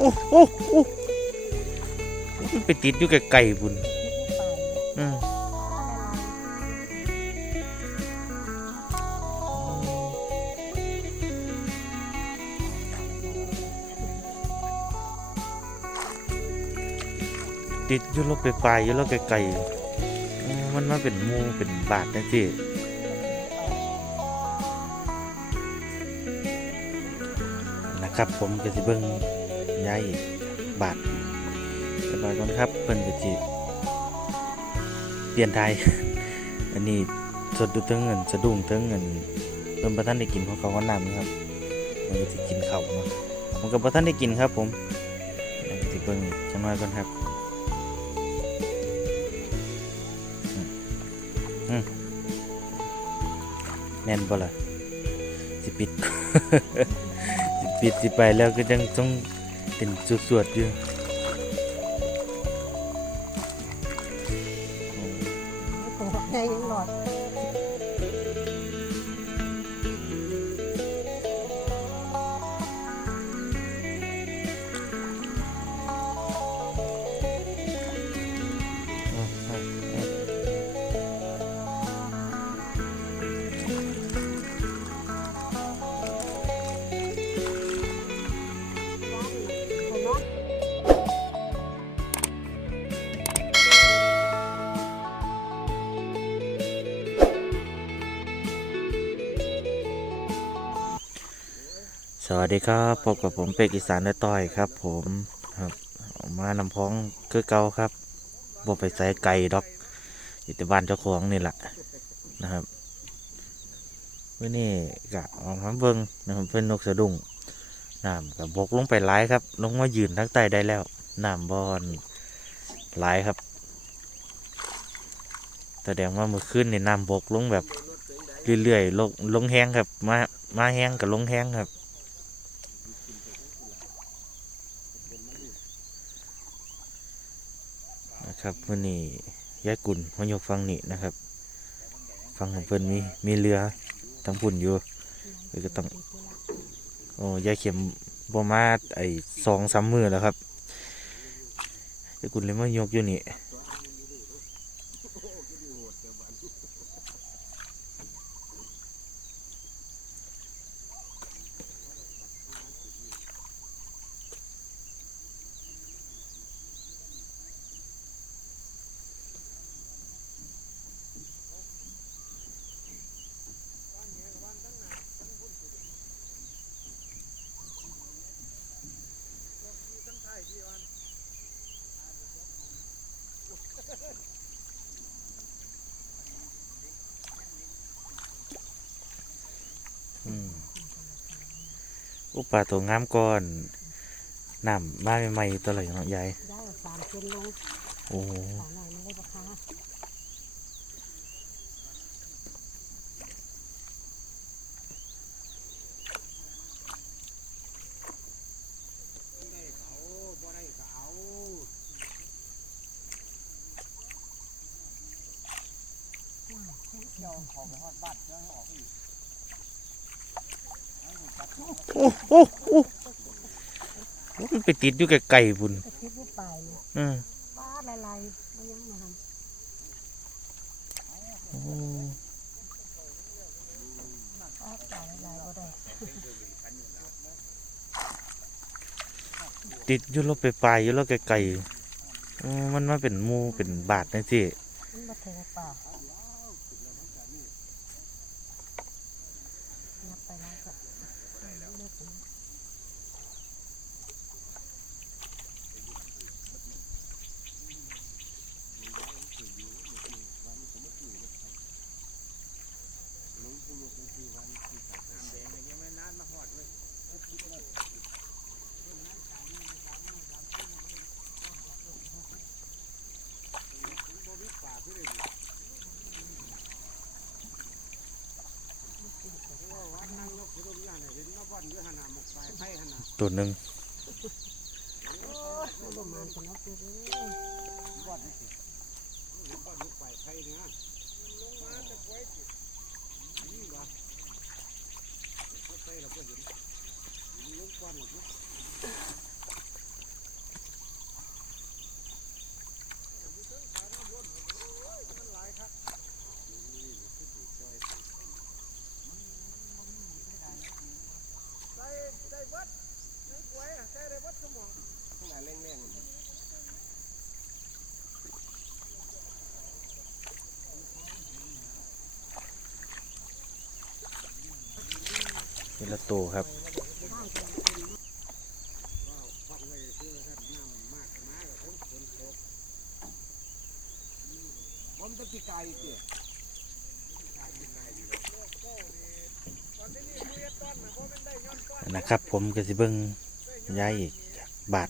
อ้โอ้โอ้มันไปติดอยู่ไก่บุญอืมติดอยู่รถไปปลายอยู่รถไก่ๆมันมาเป็นมูเป็นบาทนะที่นะครับผมก็สิเบิ่ง ย้ายบาทเรียบร้อยก่อนครับเพิ่นก็สิเปลี่ยนไทย อันนี้สดดูเทั้งเงินสะดุ้งเทั้งเงินเพิ่นบ่ทันได้กินเพราะเขาวก็น้ำครับมันก็สิกินข้าวเนาะมันก็บ่ทันได้กินครับผมสิเบิ่งจังน้อยก่อนครับแน่นบ่ล่ะสิปิด สิปิดสิไปแล้วก็ยังต้อง เป็นสวดๆอยู่ วัสดีครับพบกับผมเป็กอีสานและต้อยครับ ผมครับมานำพ้องคือเก่าครับบ่ไปใส่ไก่ดอกอยู่แต่บ้านเจ้าของนี่แหละนะครับมื่อนี้กะออกมาเบิ่งนะครับเป็นนกสะดุ้งน้ำกับบกลงไปหลายครับลงมายืนทั้งใต้ได้แล้วน้ำบอนหลายครับแสดงว่าเมื่อคืนนี่น้ำบกลงแบบเรื่อยๆลงลงแห้งครับมามาแห้งกับลงแห้งครับ นะ ครับเมื่อนี้ยายกุลมายกฟังนี่นะครับ ฟังของเพื่อนมีมีเรือทั้งพุ่นอยู่เพิ่นก็ต้องโอ้ยายเข็มบอมาไอสองสามมือแล้วครับยายกุลเลยมายกอยู่นี่ ปลาตัวงามก่อนน้ำมาใหม่ๆตัวไหนเนาะยายได้สามเซนลงโอ้สามหน่อยไม่ได้ปะคะ โอ้โอ้โอ้มันไปติดอยู่กับไก่บุญตะคิดว่าไปเนี่ยอืมป้าลายลายมันยังมาทโอ้ำป้าปลาลายลายก็ได้ติดอยู่รถไปปลายอยู่รถไก่ๆอืมมันมาเป็นหมูเป็นบาทนะสิมันมาเทป่านับไปแล้วก็เลิกนะ ตัวหนึ่ง มันประมาณกันเนาะคือเด้อ อ ละตัวครับผมจะปีกายอีกเดียนะครับ ผมก็สิเบิ่งย้ายอีกบาท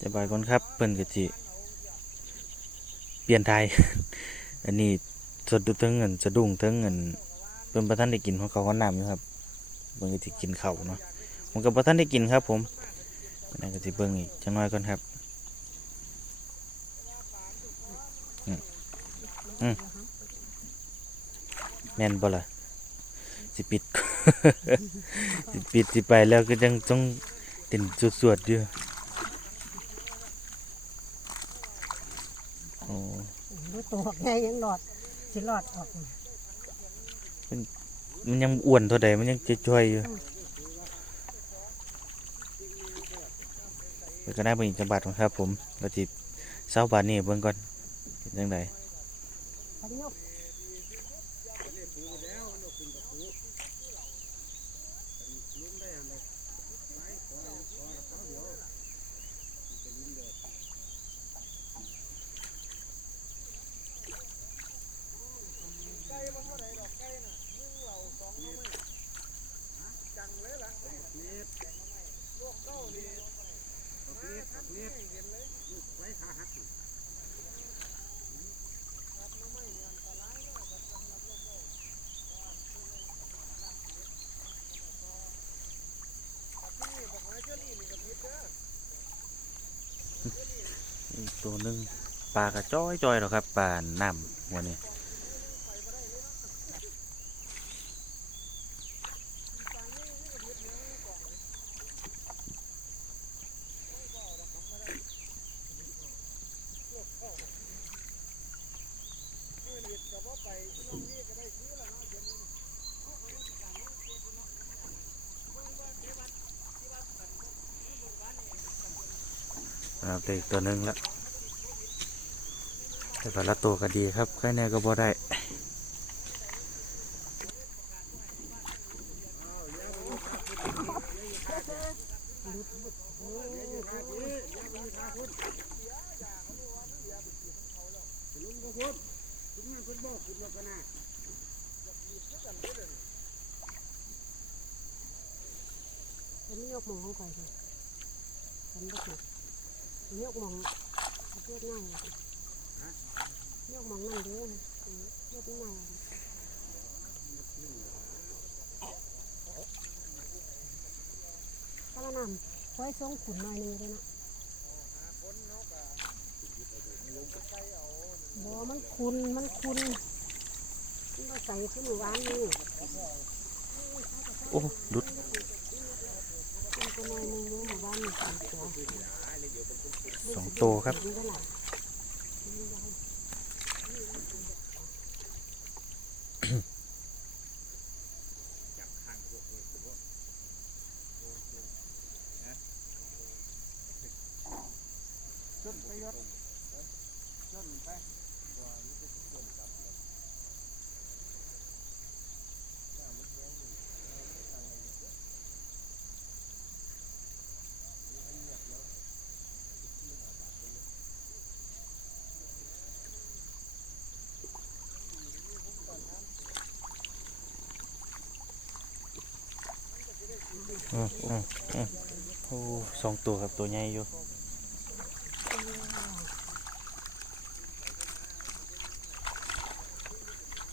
จะบายก่อนครับเพิ่นก็สิเปลี่ยนไทย อันนี้สดุดเถึงเงินสะดุ้งถึงเงินเพิ่นบ่ทันได้กินของเขาวขน้ำอยู่ครับ เพิ่นก็สิกินข้าเนาะผมก็บ่ทันได้กินครับ ผมนั่นก็สิเบิ่งอีกจังน้อยก่อนครับอืมแม่นบ่ล่ะสิปิดสิปิดสิไปแล้วก็ยังต้องเต้นสวดๆอยู่โอ้ตัวไงยังหลอดสิหลอดออก มันยังอ้วนเท่าใดมันยังจะจ่อยอยู่เพิ่นก็ได้เบิ่งอีกจังบาทครับ ผมก็สิเช้าบาทนี้เบิ่งก่อนเป็นจังได ตัวหนึ่งปลากระจ้อยจอยหรอครับปลาน้ำวันนี้ครับได้อีกตัวหนึ่งแล้ว แต่แต่ละตัวก็ดีครับแค่นี้ก็บ่ได้พันยกมองของก่อยค่ะพันยกยกมองเพื่อง่าย ยกมองนั่นเด้อยกง่ายถ้าละนำคอยทรงขุนหน่อยนึงเลยนะบ่มันคุณมันคุณมันก็ใส่ขึ้นหวานนี่โอ้หลุดสองตัวครับ มันก็หลาย จนไปยศจนไป อืมอืมอืมโอ้สองตัวครับตัวใหญ่อยู่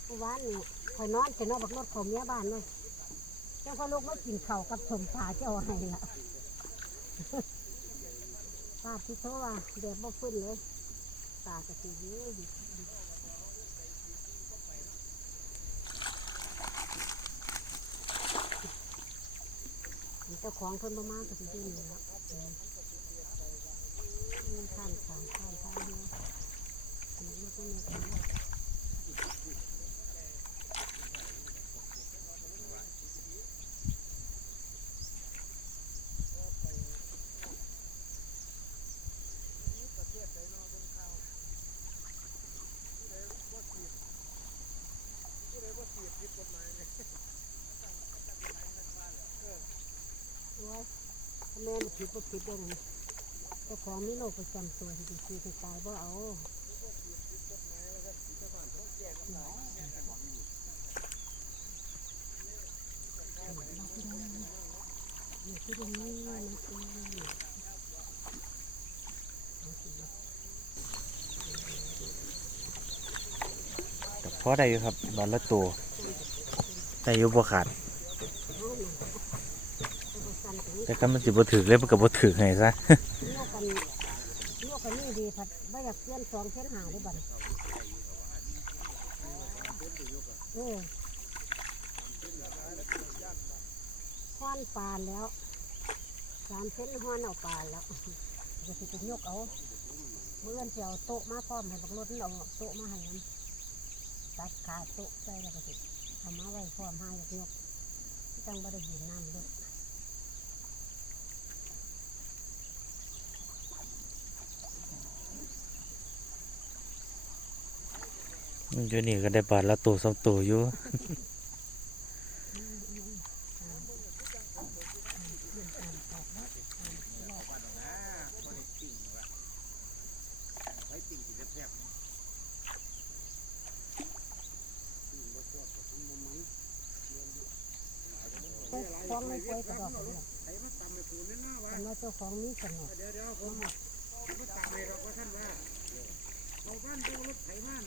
หมู่บ้านนี่คอยนอนจะนอนบักรถเขาเมียบ้านเลยเจ้าพ่อลูกมากินเข้ากับสมปลาเจ้าให้ละปลาที่โตว่าเด็ดบ่ขึ้นเลยปลากระสีเยอะอยู่เจ้าของเพิ่นบ่มากก็สิได้นี่ละเออมันข้ามขางข้ามทางเนาะอันนี้มันก็มีกันเนาะ เบ่ผิดเด้อนั่นเจ้าของมีโรคประจำตัวที่สิซื้อตายบ่เอานี่ตรงนี้นะคือกับพอได้อยู่ครับบาทละตัวได้อยู่บ่ขาด แต่ก็มันสิบ่ถึกเลยมันก็บ่ถึกให้ซะโยกกันโยกกันนี่ดีผัดไม่อยากเพื่อนสองเพื่อนหาได้บัดเออห้อนปานแล้วสามเส้นห้อนเอาปานแล้วจะสิเป็นยกเอาเมื่อเสียวโต๊ะมาพร้อมให้บักรถเอาโต๊ะมาให้ตัดขาโต๊ะใส่แล้วก็สิเอามาไว้พร้อมใหาอยกยกจังบ่ได้หินน้ำเลย อยู่นี่ก็ได้บาทละตัวสองตัวอยู่ฟ้องไม่ค่อยกระดอกเลยมันว่าเจ้าของนี้สนุกเดี๋ยวเดี๋ยวผมผมไม่ตามเลยเราก็ท่านว่าเราบ้านดูรถไถบ้าน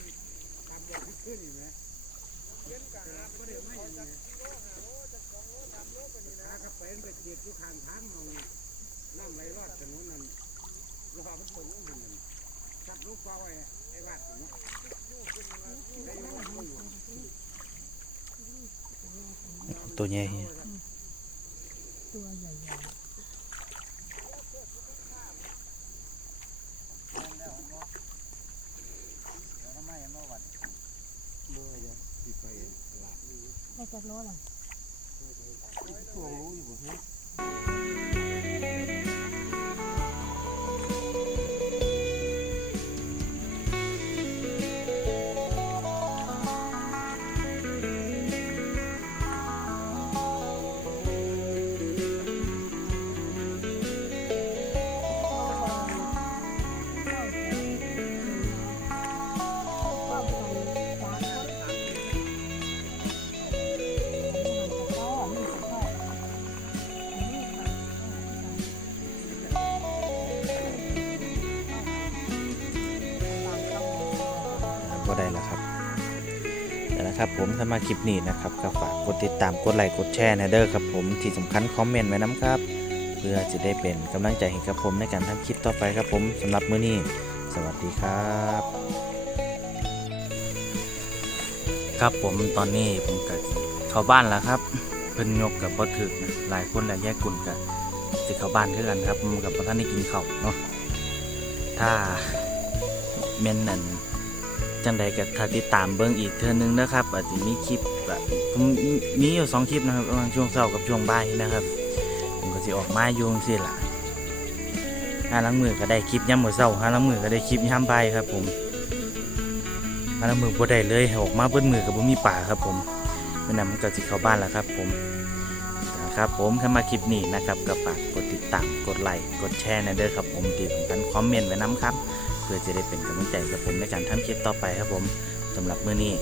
ตามแบบที่ขึ้นอยู่ไหมเลี้ยงกาก็เดี๋ยวไม่อย่างนี้ถ้ากระ เป็นไปเกียดทุกทางทางเอาน้ำไหลรอดถนนนั่นรอมันตรงนั้นนั่นจับลูกเป้าไอ้ไอ้วัดเนาะได้อยู่ว่ามันอยู่ตัวใหญ่ตัวใหญ่เมื่อจะติดไปหลักๆได้จักโลละพวรู้อยู่บ่ ถ้ามาคลิปนี้นะครับก็ฝากกดติดตามกดไลค์กดแชร์นะเด้อครับผมที่สำคัญคอมเมนต์ไว้น้ำครับ เพื่อจะได้เป็นกำลังใจให้กับผมในการทำคลิปต่อไปครับผมสำหรับมื้อนี้ สวัสดีครับ ครับผมตอนนี้ผมก็เข้าบ้านแล้วครับ เพิ่นยกกับบ่ถึกนะหลายคนแหละแยกกลุ่มกันสิเข้าบ้านคือกันครับกับบ่ทันได้กินข้าวเนาะถ้าแม่นนั่น จังใดก็ถ้าติดตามเบิ่งอีกเทื่อนึงนะครับ อาจจะมีคลิปแบบผมมีอยู่สองคลิปนะครับระหว่างช่วงเช้ากับช่วงบ่ายนะครับผมก็สิออกมาอยู่จังซี่ล่ะห้าลังมือก็ได้คลิปยามมื้อเช้าห้าลังมือก็ได้คลิปยามบ่ายครับ ผมมาละมือบ่ได้เลยออกมาเบิ้มือกับบ่มีป่าครับ ผมเมื่อนั้นมันก็สิเข้าบ้านแล้วครับ ผมครับผมถ้ามาคลิปนี้นะครับก็ฝากกดติดตามกดไลค์กดแชร์นะเด้อครับผมที่สำคัญคอมเมนต์ไว้น้ำครับ เพื่อจะได้เป็นกำลังใจกับผมในการทำคลิปต่อไปครับผมสำหรับมื้อนี้